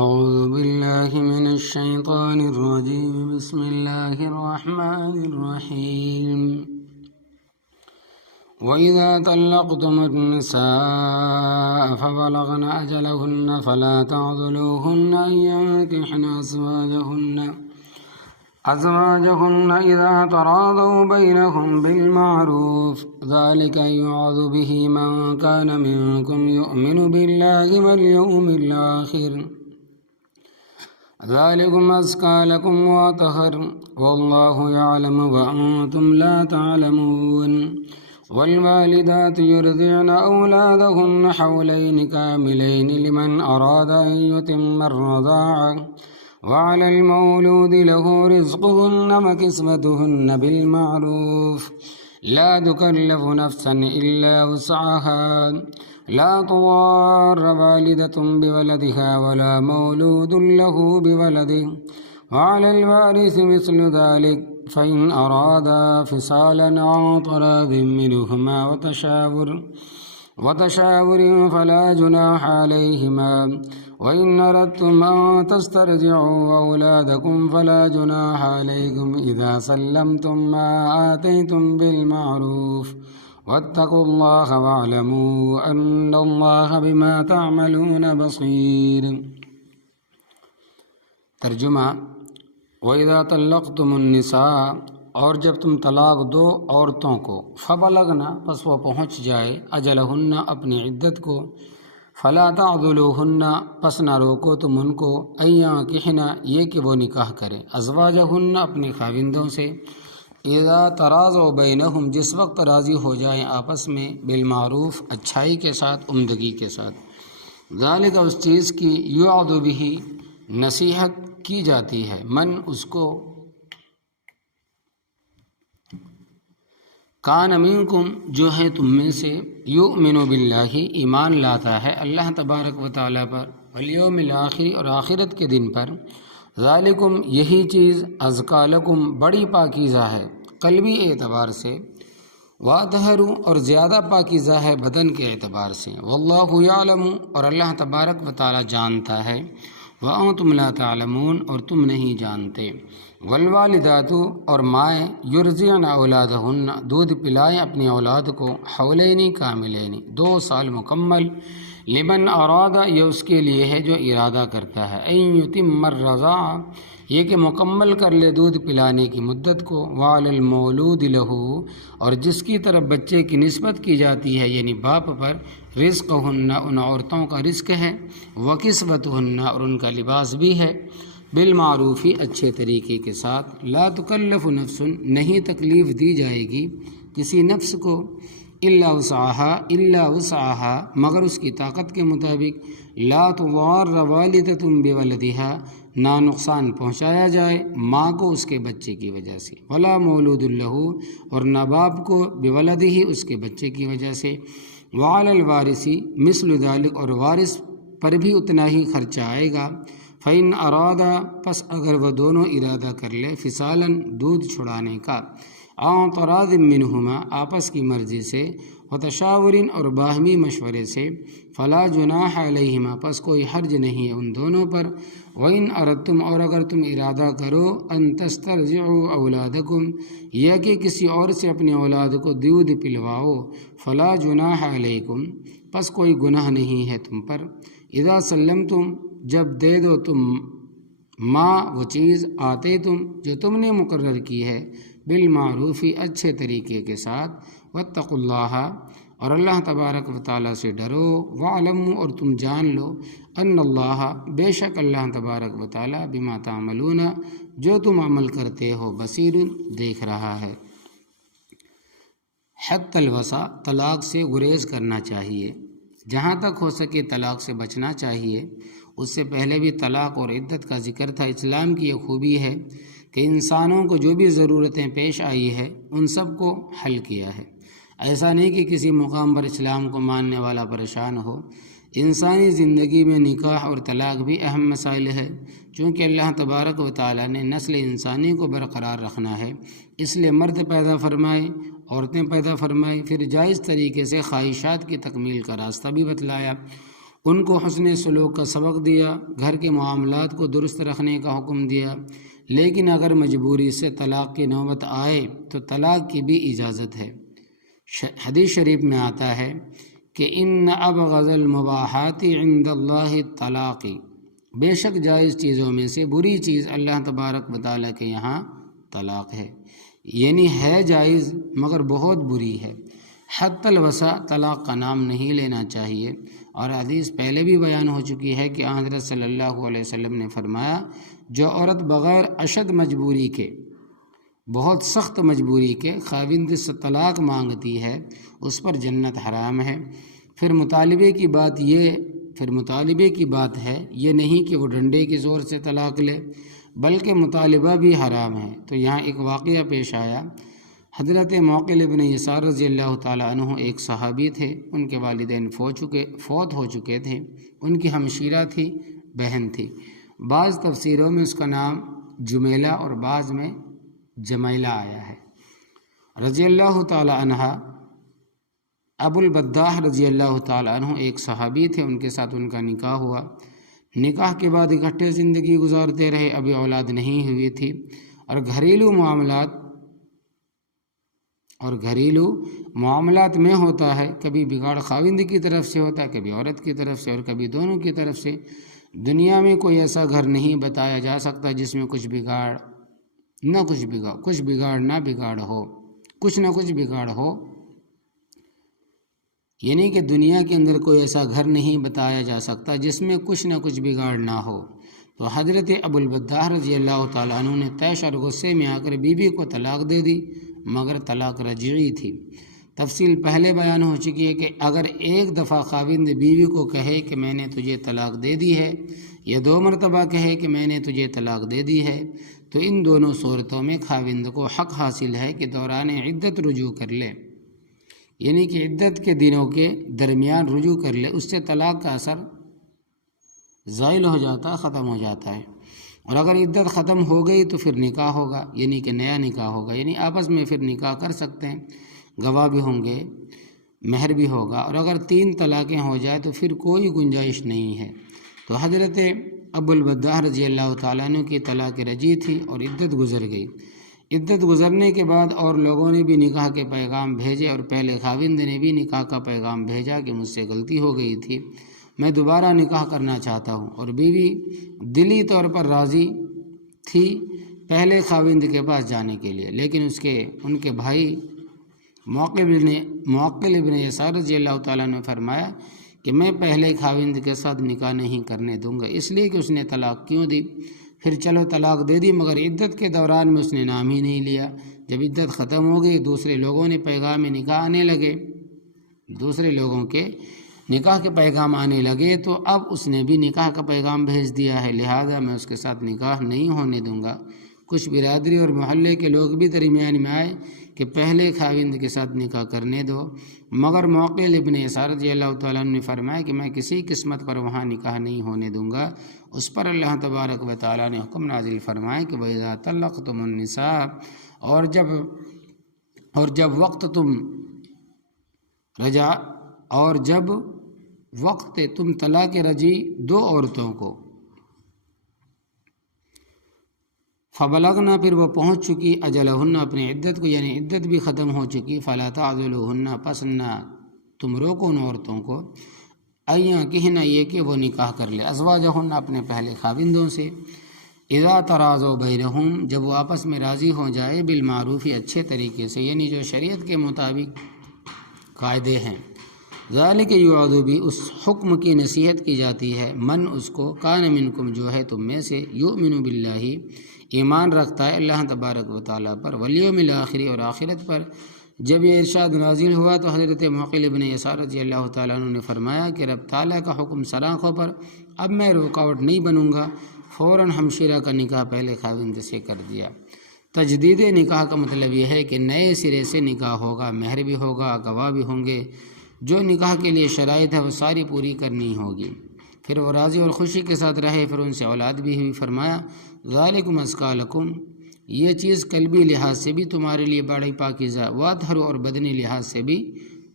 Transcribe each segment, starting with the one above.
أعوذ بالله من الشيطان الرجيم بسم الله الرحمن الرحيم وإذا طلقتم النساء فبلغن أجلهن فلا تعضلوهن أن ينكحن أزواجهن إذا تراضوا بينهم بالمعروف ذلك يوعظ به من كان منكم يؤمن بالله واليوم الآخر ذلكم أزكى لكم وأطهر والله يعلم وأنتم لا تعلمون والوالدات يرضعن أولادهن حولين كاملين لمن أراد أن يتم الرضاعة وعلى المولود له رزقهن وكسوتهن بالمعروف لا تكلف نفسا إلا وسعها لا تضار والدة بولدها ولا مولود له بولده وعلى الوارث مثل ذلك فإن أرادا فصالا عن تراض منهما وتشاور فلا جناح عليهما وإن أردتم أن تسترجعوا أولادكم فلا جناح عليكم إذا سلمتم ما آتيتم بالمعروف واتقوا الله واعلموا أن الله بما تعملون بصير۔ ترجمہ: وَإِذَا طَلَّقْتُمُ النِّسَاءَ، اور جب تم طلاق دو عورتوں کو، فَبَلَغْنَ، پس وہ پہنچ جائے، أَجَلَهُنَّ، اپنی عدت کو، فَلَا تَعْضُلُوهُنَّ، پس نہ روکو تم ان کو، أَن يَنكِحْنَ، یہ کہ وہ نکاح کریں، أَزْوَاجَهُنَّ، اپنے خاوندوں سے، اذا تراضوا بینہم، جس وقت راضی ہو جائیں آپس میں، بالمعروف، اچھائی کے ساتھ، عمدگی کے ساتھ، ذالک، اس چیز کی، یوعظ بہ، نصیحت کی جاتی ہے، من، اس کو، کان منکم، جو ہے تم میں سے، یؤمن باللہ، ایمان لاتا ہے اللہ تبارک و تعالیٰ پر، والیوم الآخر، اور آخرت کے دن پر، ذالکم، یہی چیز، ازکا لکم، بڑی پاکیزہ ہے قلبی اعتبار سے، واطہر، اور زیادہ پاکیزہ ہے بدن کے اعتبار سے، واللہ یعلم، اور اللہ تبارک و تعالیٰ جانتا ہے، وانتم لا تعلمون، اور تم نہیں جانتے، والوالدات، اور مائیں، یرضعن اولادہن، دودھ پلائیں اپنی اولاد کو، حولین کاملین، 2 سال مکمل، لمن ارادہ، یہ اس کے لیے ہے جو ارادہ کرتا ہے، ان یتم الرضاعہ، یہ کہ مکمل کر لے دودھ پلانے کی مدت کو، وعلی المولود لہ، اور جس کی طرف بچے کی نسبت کی جاتی ہے یعنی باپ پر، رزقہن، ان عورتوں کا رزق ہے، وکسوتہن، اور ان کا لباس بھی ہے، بالمعروف، اچھے طریقے کے ساتھ، لا تکلف نفس، نہیں تکلیف دی جائے گی کسی نفس کو، الا وسعها، مگر اس کی طاقت کے مطابق، لا تضار والدۃ بولدہا، نہ نقصان پہنچایا جائے ماں کو اس کے بچے کی وجہ سے، ولا مولود لہ، اور نہ باپ کو، بولدہ، اس کے بچے کی وجہ سے، وعلی الوارث مثل ذلک، اور وارث پر بھی اتنا ہی خرچہ آئے گا، فإن ارادا، پس اگر وہ دونوں ارادہ کر لے، فصالا، دودھ چھڑانے کا، عن تراض منہما، آپس کی مرضی سے، وتشاور، اور باہمی مشورے سے، فلا جناح علیہما، پس کوئی حرج نہیں ہے ان دونوں پر، وإن اردتم، اور اگر تم ارادہ کرو، ان تسترجعوا اولادکم، یہ کہ کسی اور سے اپنی اولاد کو دودھ پلواؤ، فلا جناح علیکم، پس کوئی گناہ نہیں ہے تم پر، اذا سلمتم، جب دے دو تم، ما، وہ چیز، آتے تم، جو تم نے مقرر کی ہے، بالمعروف، اچھے طریقے کے ساتھ، واتقوا اللہ، اور اللہ تبارک و تعالیٰ سے ڈرو، وعلموا، اور تم جان لو، ان اللہ، بے شک اللہ تبارک و تعالیٰ، بما تعملون، جو تم عمل کرتے ہو، بصیر، دیکھ رہا ہے۔ حتی الوصا، طلاق سے گریز کرنا چاہیے، جہاں تک ہو سکے طلاق سے بچنا چاہیے۔ اس سے پہلے بھی طلاق اور عدت کا ذکر تھا۔ اسلام کی یہ خوبی ہے کہ انسانوں کو جو بھی ضرورتیں پیش آئی ہے ان سب کو حل کیا ہے۔ ایسا نہیں کہ کسی مقام پر اسلام کو ماننے والا پریشان ہو۔ انسانی زندگی میں نکاح اور طلاق بھی اہم مسائل ہے، چونکہ اللہ تبارک و تعالیٰ نے نسل انسانی کو برقرار رکھنا ہے، اس لیے مرد پیدا فرمائے، عورتیں پیدا فرمائی، پھر جائز طریقے سے خواہشات کی تکمیل کا راستہ بھی بتلایا۔ ان کو حسن سلوک کا سبق دیا، گھر کے معاملات کو درست رکھنے کا حکم دیا، لیکن اگر مجبوری سے طلاق کی نوبت آئے تو طلاق کی بھی اجازت ہے۔ حدیث شریف میں آتا ہے کہ ان ابغض المباحات عند اللہ الطلاق، بے شک جائز چیزوں میں سے بری چیز اللہ تبارک و تعالیٰ کے یہاں طلاق ہے، یعنی ہے جائز مگر بہت بری ہے۔ حتی الوسع طلاق کا نام نہیں لینا چاہیے، اور حدیث پہلے بھی بیان ہو چکی ہے کہ حضرت صلی اللہ علیہ وسلم نے فرمایا جو عورت بغیر اشد مجبوری کے، بہت سخت مجبوری کے خاوند سے طلاق مانگتی ہے اس پر جنت حرام ہے۔ پھر مطالبے کی بات ہے یہ نہیں کہ وہ ڈنڈے کی زور سے طلاق لے، بلکہ مطالبہ بھی حرام ہے۔ تو یہاں ایک واقعہ پیش آیا، حضرت معقل ابن یسار رضی اللہ تعالیٰ عنہ ایک صحابی تھے، ان کے والدین فوت ہو چکے تھے، ان کی ہمشیرہ تھی، بہن تھی۔ بعض تفسیروں میں اس کا نام جمیلہ اور بعض میں جمیلہ آیا ہے۔ رضی اللہ تعالیٰ عنہ ابو البداح رضی اللہ تعالیٰ عنہ ایک صحابی تھے، ان کے ساتھ ان کا نکاح ہوا۔ نکاح کے بعد اکٹھے زندگی گزارتے رہے، ابھی اولاد نہیں ہوئی تھی، اور گھریلو معاملات میں ہوتا ہے، کبھی بگاڑ خاوند کی طرف سے ہوتا ہے، کبھی عورت کی طرف سے، اور کبھی دونوں کی طرف سے۔ دنیا میں کوئی ایسا گھر نہیں بتایا جا سکتا جس میں کچھ نہ کچھ بگاڑ ہو، یعنی کہ دنیا کے اندر کوئی ایسا گھر نہیں بتایا جا سکتا جس میں کچھ نہ کچھ بگاڑ نہ ہو۔ تو حضرت ابو البداح رضی اللہ تعالیٰ عنہ نے طیش اور غصے میں آ کر بیوی کو طلاق دے دی، مگر طلاق رجعی تھی۔ تفصیل پہلے بیان ہو چکی ہے کہ اگر ایک دفعہ خاوند بیوی کو کہے کہ میں نے تجھے طلاق دے دی ہے، یا 2 مرتبہ کہے کہ میں نے تجھے طلاق دے دی ہے، تو ان دونوں صورتوں میں خاوند کو حق حاصل ہے کہ دوران عدت رجوع کر لے، یعنی کہ عدت کے دنوں کے درمیان رجوع کر لے، اس سے طلاق کا اثر زائل ہو جاتا ہے، ختم ہو جاتا ہے۔ اور اگر عدت ختم ہو گئی تو پھر نکاح ہوگا، یعنی کہ نیا نکاح ہوگا، یعنی آپس میں پھر نکاح کر سکتے ہیں، گواہ بھی ہوں گے، مہر بھی ہوگا۔ اور اگر 3 طلاقیں ہو جائے تو پھر کوئی گنجائش نہیں ہے۔ تو حضرت ابو البداح رضی اللہ تعالیٰ عنہ کی طلاق رجعی تھی اور عدت گزر گئی۔ عدت گزرنے کے بعد اور لوگوں نے بھی نکاح کے پیغام بھیجے، اور پہلے خاوند نے بھی نکاح کا پیغام بھیجا کہ مجھ سے غلطی ہو گئی تھی، میں دوبارہ نکاح کرنا چاہتا ہوں۔ اور بیوی دلی طور پر راضی تھی پہلے خاوند کے پاس جانے کے لیے، لیکن ان کے بھائی معقل ابن یسار رضی اللہ تعالیٰ نے فرمایا کہ میں پہلے خاوند کے ساتھ نکاح نہیں کرنے دوں گا، اس لیے کہ اس نے طلاق کیوں دی۔ پھر چلو طلاق دے دی، مگر عدت کے دوران میں اس نے نام ہی نہیں لیا۔ جب عدت ختم ہو گئی، دوسرے لوگوں نے پیغام نکاح آنے لگے، دوسرے لوگوں کے نکاح کے پیغام آنے لگے، تو اب اس نے بھی نکاح کا پیغام بھیج دیا ہے، لہذا میں اس کے ساتھ نکاح نہیں ہونے دوں گا۔ کچھ برادری اور محلے کے لوگ بھی درمیان میں آئے کہ پہلے خاوند کے ساتھ نکاح کرنے دو، مگر معقل ابن یسار رضی اللہ تعالیٰ نے فرمایا کہ میں کسی قسمت پر وہاں نکاح نہیں ہونے دوں گا۔ اس پر اللہ تبارک و تعالیٰ نے حکم نازل فرمایا کہ وَإِذَا طَلَّقْتُمُ النِّسَاءَ، اور جب وقت تم طلاق رجعی 2 عورتوں کو، فبلغنا، پھر وہ پہنچ چکی، اجلہن، اپنے عدت کو، یعنی عدت بھی ختم ہو چکی، فلا تعضلوہن، پس نہ تم روکو ان عورتوں کو، کہنا یہ کہ وہ نکاح کر لے، ازواجہن، اپنے پہلے خاوندوں سے، اذا تراضوا بینہم، جب وہ آپس میں راضی ہو جائے، بالمعروف، اچھے طریقے سے، یعنی جو شریعت کے مطابق قاعدے ہیں، ذالک یوعظ بھی، اس حکم کی نصیحت کی جاتی ہے، من اس کو، کان منکم، جو ہے تم میں سے، یؤمن باللہ، ایمان رکھتا ہے اللہ تبارک و تعالیٰ پر، والیوم الآخر، اور آخرت پر۔ جب یہ ارشاد نازل ہوا تو حضرت معقل ابن یسار رضی اللہ تعالیٰ عنہ نے فرمایا کہ رب تعالیٰ کا حکم سرآنکھوں پر، اب میں رکاوٹ نہیں بنوں گا، فوراً ہمشیرہ کا نکاح پہلے خاوند سے کر دیا۔ تجدید نکاح کا مطلب یہ ہے کہ نئے سرے سے نکاح ہوگا، مہر بھی ہوگا، گواہ بھی ہوں گے، جو نکاح کے لیے شرائط ہے وہ ساری پوری کرنی ہوگی، پھر وہ راضی اور خوشی کے ساتھ رہے، پھر ان سے اولاد بھی ہوئی۔ فرمایا ذالکم ازکی لکم، یہ چیز قلبی لحاظ سے بھی تمہارے لیے بڑی پاکیزہ، واطہر، اور بدنی لحاظ سے بھی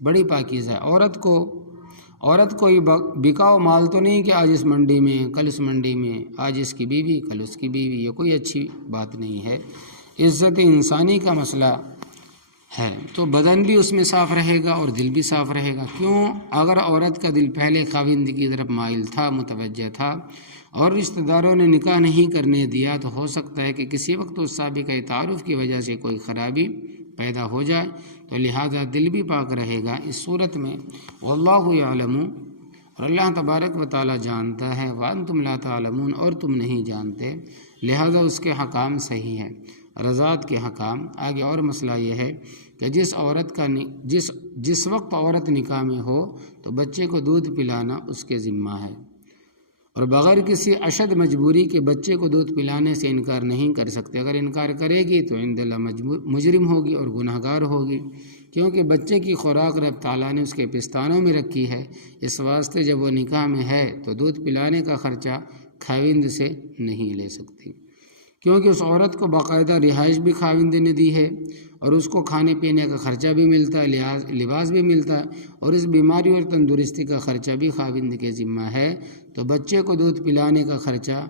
بڑی پاکیزہ۔ عورت کو عورت کوئی بکاؤ مال تو نہیں کہ آج اس منڈی میں کل اس منڈی میں، آج اس کی بیوی کل اس کی بیوی، یہ کوئی اچھی بات نہیں ہے۔ عزت انسانی کا مسئلہ ہے تو بدن بھی اس میں صاف رہے گا اور دل بھی صاف رہے گا۔ کیوں؟ اگر عورت کا دل پہلے خاوند کی طرف مائل تھا، متوجہ تھا، اور رشتہ داروں نے نکاح نہیں کرنے دیا، تو ہو سکتا ہے کہ کسی وقت اس سابقہ تعارف کی وجہ سے کوئی خرابی پیدا ہو جائے، تو لہذا دل بھی پاک رہے گا۔ اس صورت میں واللہ یعلم، اور اللہ تبارک و تعالی جانتا ہے، وانتم لا تعلمون، اور تم نہیں جانتے، لہذا اس کے حکام صحیح ہیں، رضاعت کے حکام۔ آگے اور مسئلہ یہ ہے کہ جس وقت عورت نکاح میں ہو تو بچے کو دودھ پلانا اس کے ذمہ ہے، اور بغیر کسی اشد مجبوری کے بچے کو دودھ پلانے سے انکار نہیں کر سکتے۔ اگر انکار کرے گی تو عند اللہ مجرم ہوگی اور گناہ گار ہوگی، کیونکہ بچے کی خوراک رب تعالیٰ نے اس کے پستانوں میں رکھی ہے۔ اس واسطے جب وہ نکاح میں ہے تو دودھ پلانے کا خرچہ خاوند سے نہیں لے سکتی، کیونکہ اس عورت کو باقاعدہ رہائش بھی خاوند نے دی ہے، اور اس کو کھانے پینے کا خرچہ بھی ملتا ہے، لباس بھی ملتا ہے، اور اس بیماری اور تندرستی کا خرچہ بھی خاوند کے ذمہ ہے، تو بچے کو دودھ پلانے کا خرچہ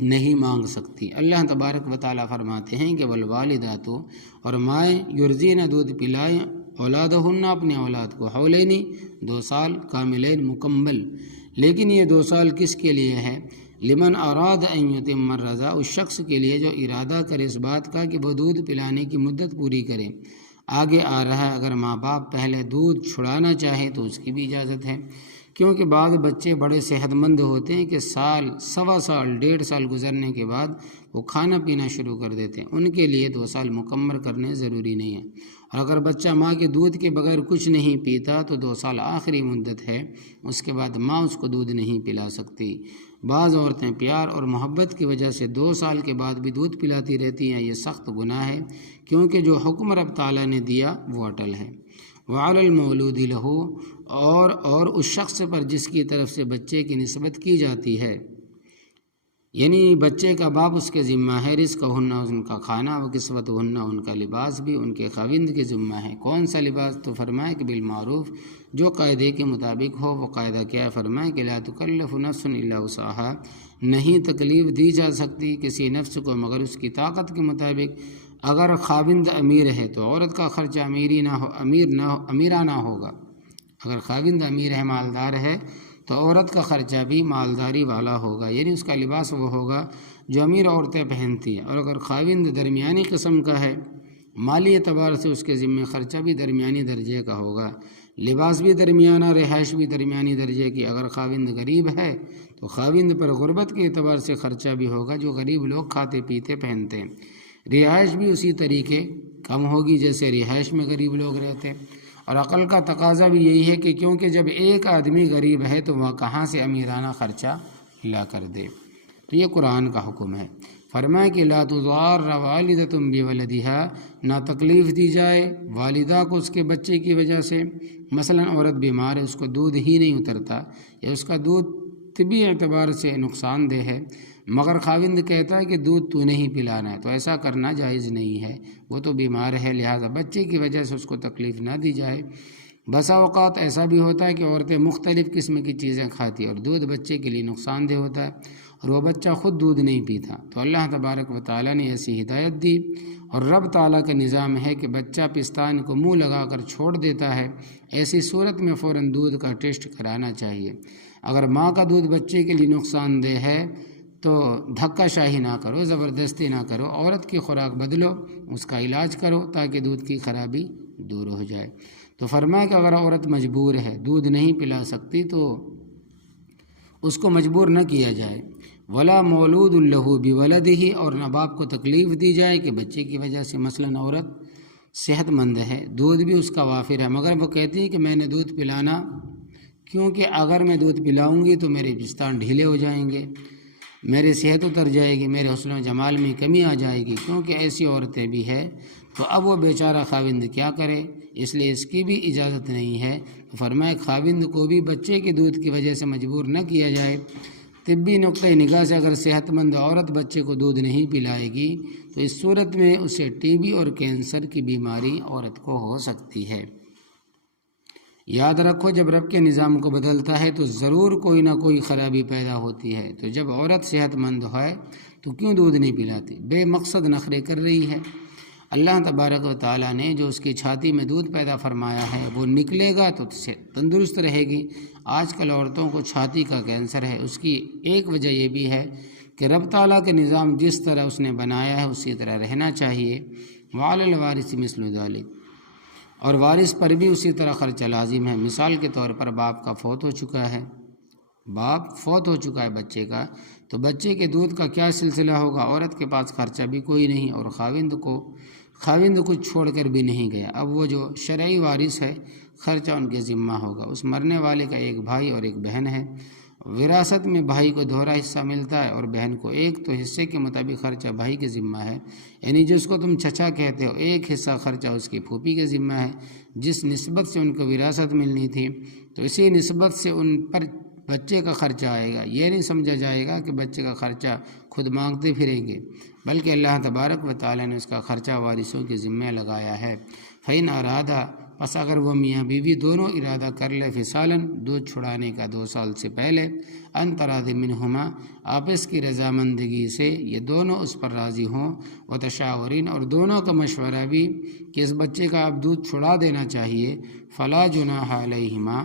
نہیں مانگ سکتی۔ اللہ تبارک و تعالیٰ فرماتے ہیں کہ والوالدات، اور مائیں یرزین دودھ پلائیں اولادہن اپنے اولاد کو، حولینی 2 سال کاملین مکمل، لیکن یہ 2 سال کس کے لیے ہے؟ لمن اراد ان یتم الرضاع، اس شخص کے لیے جو ارادہ کرے اس بات کا کہ وہ دودھ پلانے کی مدت پوری کرے۔ آگے آ رہا ہے اگر ماں باپ پہلے دودھ چھڑانا چاہیں تو اس کی بھی اجازت ہے، کیونکہ بعض بچے بڑے صحت مند ہوتے ہیں کہ سال، 1.25 سال، 1.5 سال گزرنے کے بعد وہ کھانا پینا شروع کر دیتے ہیں، ان کے لیے 2 سال مکمل کرنے ضروری نہیں ہے۔ اور اگر بچہ ماں کے دودھ کے بغیر کچھ نہیں پیتا تو 2 سال آخری مدت ہے، اس کے بعد ماں اس کو دودھ نہیں پلا سکتی۔ بعض عورتیں پیار اور محبت کی وجہ سے 2 سال کے بعد بھی دودھ پلاتی رہتی ہیں، یہ سخت گناہ ہے، کیونکہ جو حکم رب تعالیٰ نے دیا وہ اٹل ہے۔ وعلی المولود لہ، اور اس شخص پر جس کی طرف سے بچے کی نسبت کی جاتی ہے، یعنی بچے کا باپ اس کے ذمہ ہے، رزقہن، ان کا کھانا، وکسوتہن، ان کا لباس بھی ان کے خاوند کے ذمہ ہے۔ کون سا لباس؟ تو فرمائے کہ بالمعروف، جو قاعدے کے مطابق ہو۔ وہ قاعدہ کیا ہے؟ فرمائے کہ لا تکلف نفس الا وسعها، نہیں تکلیف دی جا سکتی کسی نفس کو مگر اس کی طاقت کے مطابق۔ اگر خاوند امیر ہے تو عورت کا خرچہ امیرانہ ہوگا، اگر خاوند امیر ہے، مالدار ہے، تو عورت کا خرچہ بھی مالداری والا ہوگا، یعنی اس کا لباس وہ ہوگا جو امیر عورتیں پہنتی ہیں۔ اور اگر خاوند درمیانی قسم کا ہے، مالی اعتبار سے اس کے ذمہ خرچہ بھی درمیانی درجے کا ہوگا، لباس بھی درمیانہ، رہائش بھی درمیانی درجے کی۔ اگر خاوند غریب ہے تو خاوند پر غربت کے اعتبار سے خرچہ بھی ہوگا، جو غریب لوگ کھاتے پیتے پہنتے ہیں۔ رہائش بھی اسی طریقے کم ہوگی جیسے رہائش میں غریب لوگ رہتے ہیں۔ اور عقل کا تقاضا بھی یہی ہے کہ کیونکہ جب ایک آدمی غریب ہے تو وہ کہاں سے امیرانہ خرچہ لا کر دے، تو یہ قرآن کا حکم ہے۔ فرمائے کہ لا تضار والدۃ بولدہا، نہ تکلیف دی جائے والدہ کو اس کے بچے کی وجہ سے۔ مثلا عورت بیمار ہے، اس کو دودھ ہی نہیں اترتا، یا اس کا دودھ طبی اعتبار سے نقصان دہ ہے، مگر خاوند کہتا ہے کہ دودھ تو نہیں پلانا ہے، تو ایسا کرنا جائز نہیں ہے، وہ تو بیمار ہے، لہذا بچے کی وجہ سے اس کو تکلیف نہ دی جائے۔ بسا اوقات ایسا بھی ہوتا ہے کہ عورتیں مختلف قسم کی چیزیں کھاتی ہیں اور دودھ بچے کے لیے نقصان دہ ہوتا ہے، اور وہ بچہ خود دودھ نہیں پیتا، تو اللہ تبارک و تعالیٰ نے ایسی ہدایت دی۔ اور رب تعالیٰ کا نظام ہے کہ بچہ پستان کو منہ لگا کر چھوڑ دیتا ہے، ایسی صورت میں فوراً دودھ کا ٹیسٹ کرانا چاہیے۔ اگر ماں کا دودھ بچے کے لیے نقصان دہ ہے تو دھکا شاہی نہ کرو، زبردستی نہ کرو، عورت کی خوراک بدلو، اس کا علاج کرو تاکہ دودھ کی خرابی دور ہو جائے۔ تو فرمایا کہ اگر عورت مجبور ہے، دودھ نہیں پلا سکتی، تو اس کو مجبور نہ کیا جائے۔ ولا مولود لہ بولدہ، اور نہ باپ کو تکلیف دی جائے کہ بچے کی وجہ سے، مثلا عورت صحت مند ہے، دودھ بھی اس کا وافر ہے، مگر وہ کہتی ہے کہ میں نے دودھ پلانا، کیونکہ اگر میں دودھ پلاؤں گی تو میرے پستان ڈھیلے ہو جائیں گے، میری صحت اتر جائے گی، میرے حسن و جمال میں کمی آ جائے گی، کیونکہ ایسی عورتیں بھی ہیں۔ تو اب وہ بیچارہ خاوند کیا کرے؟ اس لیے اس کی بھی اجازت نہیں ہے۔ فرمایا خاوند کو بھی بچے کے دودھ کی وجہ سے مجبور نہ کیا جائے۔ طبی نقطۂ نگاہ سے اگر صحت مند عورت بچے کو دودھ نہیں پلائے گی تو اس صورت میں اسے ٹی بی اور کینسر کی بیماری عورت کو ہو سکتی ہے۔ یاد رکھو جب رب کے نظام کو بدلتا ہے تو ضرور کوئی نہ کوئی خرابی پیدا ہوتی ہے، تو جب عورت صحت مند ہے تو کیوں دودھ نہیں پلاتی؟ بے مقصد نخرے کر رہی ہے۔ اللہ تبارک و تعالیٰ نے جو اس کی چھاتی میں دودھ پیدا فرمایا ہے وہ نکلے گا تو تندرست رہے گی۔ آج کل عورتوں کو چھاتی کا کینسر ہے، اس کی ایک وجہ یہ بھی ہے کہ رب تعالیٰ کے نظام جس طرح اس نے بنایا ہے اسی طرح رہنا چاہیے۔ وعلی الوارث مثل ذلک، اور وارث پر بھی اسی طرح خرچہ لازم ہے۔ مثال کے طور پر باپ کا فوت ہو چکا ہے بچے کا، تو بچے کے دودھ کا کیا سلسلہ ہوگا؟ عورت کے پاس خرچہ بھی کوئی نہیں اور خاوند کچھ چھوڑ کر بھی نہیں گیا، اب وہ جو شرعی وارث ہے خرچہ ان کے ذمہ ہوگا۔ اس مرنے والے کا ایک بھائی اور ایک بہن ہے، وراثت میں بھائی کو دوہرا حصہ ملتا ہے اور بہن کو ایک، تو حصے کے مطابق خرچہ بھائی کے ذمہ ہے، یعنی جس کو تم چچا کہتے ہو ایک حصہ خرچہ اس کی پھوپھی کے ذمہ ہے جس نسبت سے ان کو وراثت ملنی تھی، تو اسی نسبت سے ان پر بچے کا خرچہ آئے گا۔ یہ نہیں سمجھا جائے گا کہ بچے کا خرچہ خود مانگتے پھریں گے، بلکہ اللہ تبارک و تعالیٰ نے اس کا خرچہ وارثوں کے ذمہ لگایا ہے۔ فَإِنْ أَرَادَا، پس اگر وہ میاں بیوی دونوں ارادہ کر لے، فصالاً، دودھ چھڑانے کا 2 سال سے پہلے، ان تراض منہما، آپس کی رضامندگی سے، یہ دونوں اس پر راضی ہوں، وتشاورین، اور دونوں کا مشورہ بھی کہ اس بچے کا اب دودھ چھڑا دینا چاہیے، فلا جناح علیہما،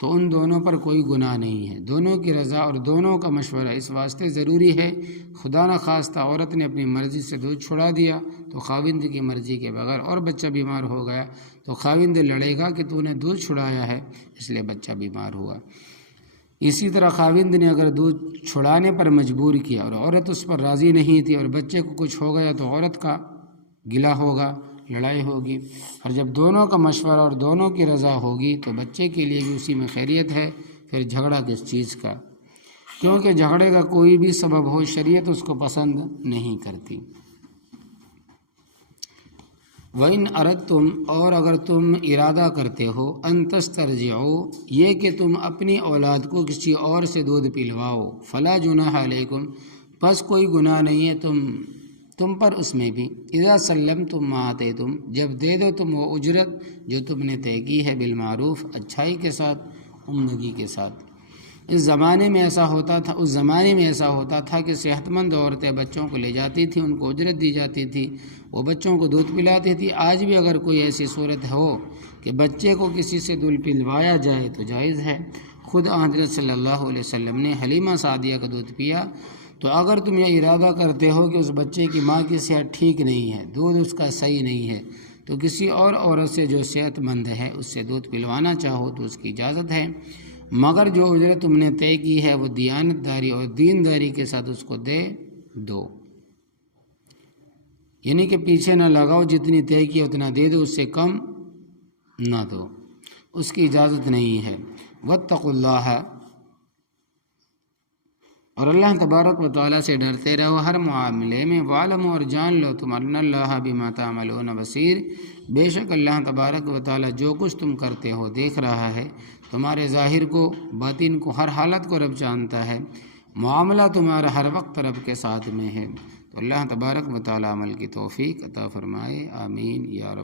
تو ان دونوں پر کوئی گناہ نہیں ہے۔ دونوں کی رضا اور دونوں کا مشورہ اس واسطے ضروری ہے، خدا نہ خواستہ عورت نے اپنی مرضی سے دودھ چھڑا دیا تو خاوند کی مرضی کے بغیر اور بچہ بیمار ہو گیا تو خاوند لڑے گا کہ تو نے دودھ چھڑایا ہے اس لیے بچہ بیمار ہوا۔ اسی طرح خاوند نے اگر دودھ چھڑانے پر مجبور کیا اور عورت اس پر راضی نہیں تھی اور بچے کو کچھ ہو گیا تو عورت کا گلہ ہوگا، لڑائی ہوگی، اور جب دونوں کا مشورہ اور دونوں کی رضا ہوگی تو بچے کے لیے بھی اسی میں خیریت ہے۔ پھر جھگڑا کس چیز کا؟ کیونکہ جھگڑے کا کوئی بھی سبب ہو شریعت اس کو پسند نہیں کرتی۔ وَإِنْ أَرَدْتُمْ، اور اگر تم ارادہ کرتے ہو، أَن تَسْتَرْجِعُوا، یہ کہ تم اپنی اولاد کو کسی اور سے دودھ پلواؤ، فَلَا جُنَاحَ عَلَيْكُمْ، پس کوئی گناہ نہیں ہے تم پر اس میں بھی، اذا سلمتم ما آتیتم، جب دے دو تم وہ اجرت جو تم نے طے کی ہے، بالمعروف، اچھائی کے ساتھ، عمدگی کے ساتھ۔ اس زمانے میں ایسا ہوتا تھا کہ صحت مند عورتیں بچوں کو لے جاتی تھیں، ان کو اجرت دی جاتی تھی، وہ بچوں کو دودھ پلاتی تھی۔ آج بھی اگر کوئی ایسی صورت ہو کہ بچے کو کسی سے دودھ پلوایا جائے تو جائز ہے۔ خود حضرت صلی اللہ علیہ وسلم نے حلیمہ سعدیہ کا دودھ پیا، تو اگر تم یہ ارادہ کرتے ہو کہ اس بچے کی ماں کی صحت ٹھیک نہیں ہے، دودھ اس کا صحیح نہیں ہے، تو کسی اور عورت سے جو صحت مند ہے اس سے دودھ پلوانا چاہو تو اس کی اجازت ہے، مگر جو اجرت تم نے طے کی ہے وہ دیانت داری اور دینداری کے ساتھ اس کو دے دو، یعنی کہ پیچھے نہ لگاؤ، جتنی طے کی اتنا دے دو، اس سے کم نہ دو، اس کی اجازت نہیں ہے۔ واتقوا اللہ، اور اللہ تبارک و تعالیٰ سے ڈرتے رہو ہر معاملے میں، وعلموا، اور جان لو تم، ان اللہ بما تعملون بصیر، بے شک اللہ تبارک و تعالیٰ جو کچھ تم کرتے ہو دیکھ رہا ہے، تمہارے ظاہر کو، باطن کو، ہر حالت کو رب جانتا ہے، معاملہ تمہارا ہر وقت رب کے ساتھ میں ہے۔ تو اللہ تبارک و تعالیٰ عمل کی توفیق عطا فرمائے، آمین یا رب۔